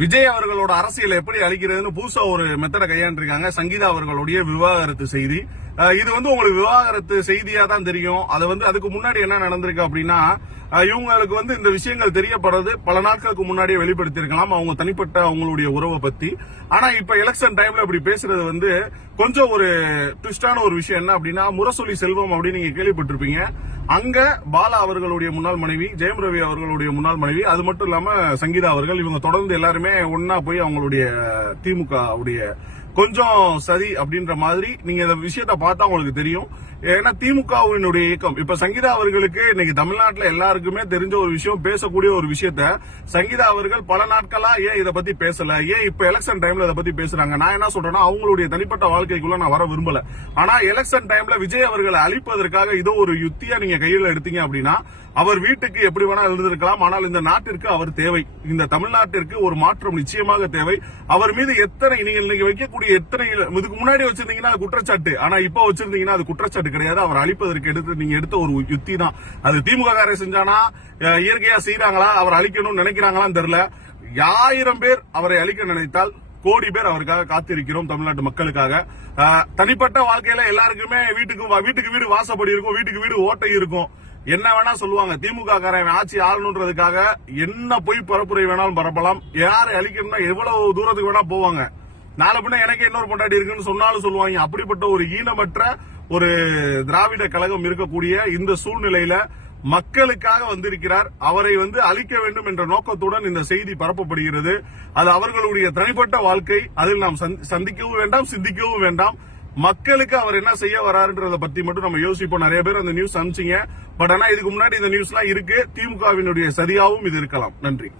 விஜய் அவர்களோட அரசியலை எப்படி அழிக்கிறதுன்னு புதுசா ஒரு மெத்தடை கையாண்டிருக்காங்க. சங்கீதா அவர்களுடைய விவாகரத்து செய்தி. இது உங்களுக்கு விவாகரத்து செய்தியா தான் தெரியும். அதுக்கு முன்னாடி என்ன நடந்திருக்கு அப்படின்னா, இவங்களுக்கு இந்த விஷயங்கள் தெரியப்படுறது பல நாட்களுக்கு முன்னாடியே வெளிப்படுத்திருக்கலாம், அவங்க தனிப்பட்ட அவங்களுடைய உறவை பத்தி. ஆனா இப்ப எலெக்ஷன் டைம்ல இப்படி பேசுறது கொஞ்சம் ஒரு ட்விஸ்டான ஒரு விஷயம். என்ன அப்படின்னா, முரசொலி செல்வம் அப்படின்னு நீங்க கேள்விப்பட்டிருப்பீங்க. அங்க பாலா அவர்களுடைய முன்னாள் மனைவி, ஜெயம் ரவி அவர்களுடைய முன்னாள் மனைவி, அது மட்டும் இல்லாம சங்கீதா அவர்கள், இவங்க தொடர்ந்து எல்லாருமே ஒன்னா போய் அவங்களுடைய திமுக உடைய கொஞ்சம் சரி அப்படின்ற மாதிரி நீங்க இந்த விஷயத்த பார்த்தா உங்களுக்கு தெரியும். ஏன்னா திமுகவினுடைய இயக்கம் இப்ப சங்கீதா அவர்களுக்கு இன்னைக்கு தமிழ்நாட்டுல எல்லாருக்குமே தெரிஞ்ச ஒரு விஷயம், பேசக்கூடிய ஒரு விஷயத்த சங்கீதா அவர்கள் பல நாட்களா ஏன் இதை பத்தி பேசல, ஏன் இப்ப எலெக்ஷன் டைம்ல இதை பத்தி பேசுறாங்க. நான் என்ன சொல்றேன்னா, அவங்களுடைய தனிப்பட்ட வாழ்க்கைக்குள்ள நான் வர விரும்பல. ஆனா எலெக்ஷன் டைம்ல விஜய் அவர்களை அழிப்பதற்காக இதோ ஒரு யுத்தியா நீங்க கையில எடுத்தீங்க அப்படின்னா, அவர் வீட்டுக்கு எப்படி வேணா இருந்திருக்கலாம், ஆனால் இந்த நாட்டிற்கு அவர் தேவை. இந்த தமிழ்நாட்டிற்கு ஒரு மாற்றம் நிச்சயமாக தேவை. அவர் மீது எத்தனை நீங்க வைக்கக்கூடிய எத்தனை இதுக்கு முன்னாடி வச்சிருந்தீங்கன்னா அது குற்றச்சாட்டு, ஆனா இப்ப வச்சிருந்தீங்கன்னா அது குற்றச்சாட்டு கிடையாது. அவர் அழிப்பதற்கு நீங்க எடுத்த ஒரு யுத்தி தான். அது திமுக காரை செஞ்சானா, இயற்கையா செய்யறாங்களா, அவர் அழிக்கணும்னு நினைக்கிறாங்களான்னு தெரியல. 1000 பேர் அவரை அழிக்க நினைத்தால் கோடி பேர் அவருக்காக காத்திருக்கிறோம், தமிழ்நாட்டு மக்களுக்காக. தனிப்பட்ட வாழ்க்கையில எல்லாருக்குமே வீட்டுக்கு வீடு வாசப்படி இருக்கும், வீட்டுக்கு வீடு ஓட்டை இருக்கும். என்ன வேணா சொல்லுவாங்க, திமுக காரன் ஆட்சி ஆளணுன்றதுக்காக என்ன பொய் பரப்புரை வேணாலும் பரப்பலாம். யாரை அழிக்கணும்னா எவ்வளவு தூரத்துக்கு வேணா போவாங்க. நாளை பின்ன எனக்கு இன்னொரு பொண்டாட்டி இருக்குன்னு சொன்னாலும் சொல்லுவாங்க. அப்படிப்பட்ட ஒரு ஈனமற்ற ஒரு திராவிட கழகம் இருக்கக்கூடிய இந்த சூழ்நிலையில மக்களுக்காக வந்திருக்கிறார். அவரை அழிக்க வேண்டும் என்ற நோக்கத்துடன் இந்த செய்தி பரப்பப்படுகிறது. அது அவர்களுடைய தனிப்பட்ட வாழ்க்கை. அதில் நாம் சந்திக்கவும் வேண்டாம், சிந்திக்கவும் வேண்டாம். மக்களுக்கு அவர் என்ன செய்ய வராருன்றத பத்தி மட்டும் நம்ம யோசிப்போம். நிறைய பேர் அந்த நியூஸ் அனுப்பிச்சிங்க. பட் ஆனா இதுக்கு முன்னாடி இந்த நியூஸ் எல்லாம் இருக்கு. திமுகவினுடைய சரியாவும் இது இருக்கலாம். நன்றி.